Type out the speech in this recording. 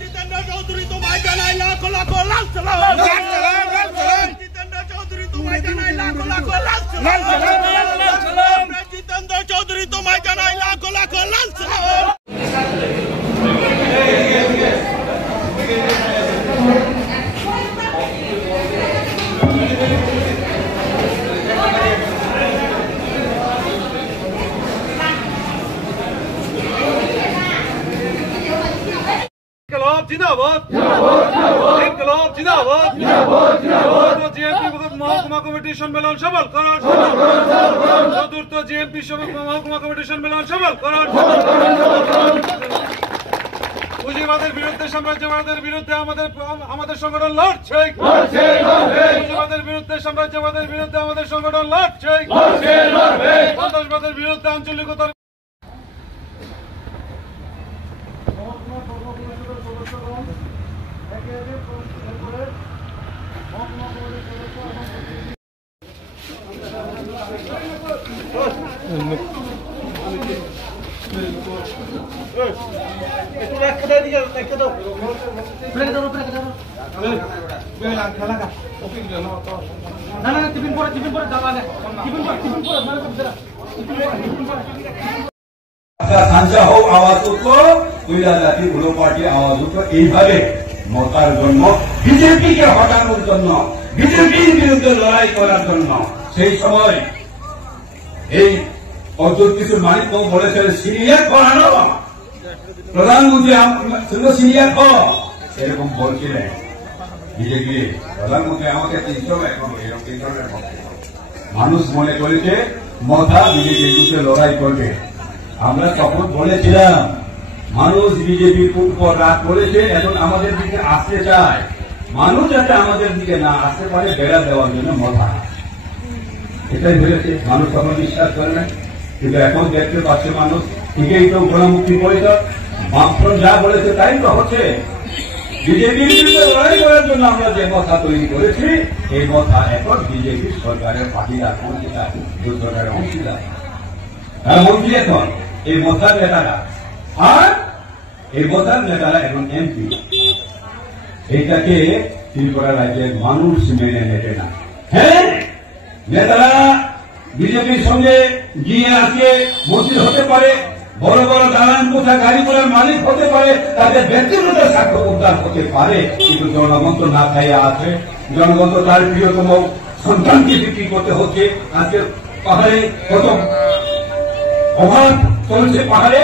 जितेंद्र चौधरी तो मैदान लाखों लाखों लाख सलाम। जितेंद्र चौधरी तो मैदान लाखों लाखों लाख सलाम। जितेंद्र चौधरी तो मैदान लाखों लाखों लाख सलाम। जिंदाबाद इनकलाब जिंदाबाद জিএমপি মহকুমা কমিটির সম্মেলন সফল করার চতুর্থ জিএমপি মহকুমা কমিটির সম্মেলন সফল করার পুঁজিবাদের বিরুদ্ধে সাম্রাজ্যবাদের বিরুদ্ধে আমাদের সংগঠন লড়ছে। পুঁজিবাদের বিরুদ্ধে সাম্রাজ্যবাদের বিরুদ্ধে আমাদের সংগঠন লড়ছে। সন্ত্রাসবাদের বিরুদ্ধে আঞ্চলিকতা খাঞ্চা হোক আওয়াজ উঠলো, কৈলা জাতি বুড়ো পার্টি আওয়াজ উঠলো। এইভাবে মতার জন্য, বিজেপিকে হটানোর জন্য, বিজেপির বিরুদ্ধে লড়াই করার জন্য সেই সময় এই অর্জুন কিছু মানিক বলেছেন সিরিয়াস করানো প্রধানমন্ত্রী সিরিয়াস এরকম বলছিলেন বিজেপি প্রধানমন্ত্রী আমাকে 300 এখন এরকম 300 মধ্যে মানুষ মনে করেছে মথা বিজেপির বিরুদ্ধে লড়াই করবে। আমরা তখন বলেছিলাম মানুষ বিজেপির উপর রাগ করেছে, এখন আমাদের দিকে আসতে চায়। মানুষ যাতে আমাদের দিকে না আসতে পারে বেড়া দেওয়ার জন্য মথা, এটাই ভেবেছে। মানুষ তখন বিশ্বাস করে না, কিন্তু এখন দেখতে পাচ্ছে মানুষ ঠিকই তো গোলামুক্তি পরিষদ বামফ্রন্ট যা বলেছে তাই তো হচ্ছে। বিজেপির বিরুদ্ধে লড়াই করার জন্য আমরা যে মথা তৈরি করেছি, এই মথা এখন বিজেপির সরকারের পার্টিদার অংশীদার, সরকারের অংশীদার মন্ত্রী এখন এই মথার নেতারা, আর এই মথার নেতারা এখন এমপি। এইটাকে ত্রিপুরা রাজ্যের মানুষ মেনে নেবে না। হ্যাঁ, নেতারা বিজেপির সঙ্গে গিয়ে আজকে মন্ত্রী হতে পারে, বড় বড় দালান কোঠা গাড়ি ঘোড়ার মালিক হতে পারে, তাদের ব্যক্তিগত স্বার্থ উদ্ধার হতে পারে, কিন্তু জনগণ তো না খাইয়া আছে। জনগণ তো তার প্রিয়তম সন্তানকে বিক্রি করতে হচ্ছে। আজকে পাহাড়ে কত অভাব চলছে, পাহাড়ে